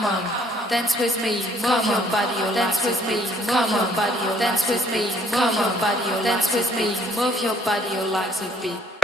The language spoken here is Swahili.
come on, dance with me, move your body, or dance with me, move your body, or dance with me, move your body, or dance with me, move your body, or like a beat.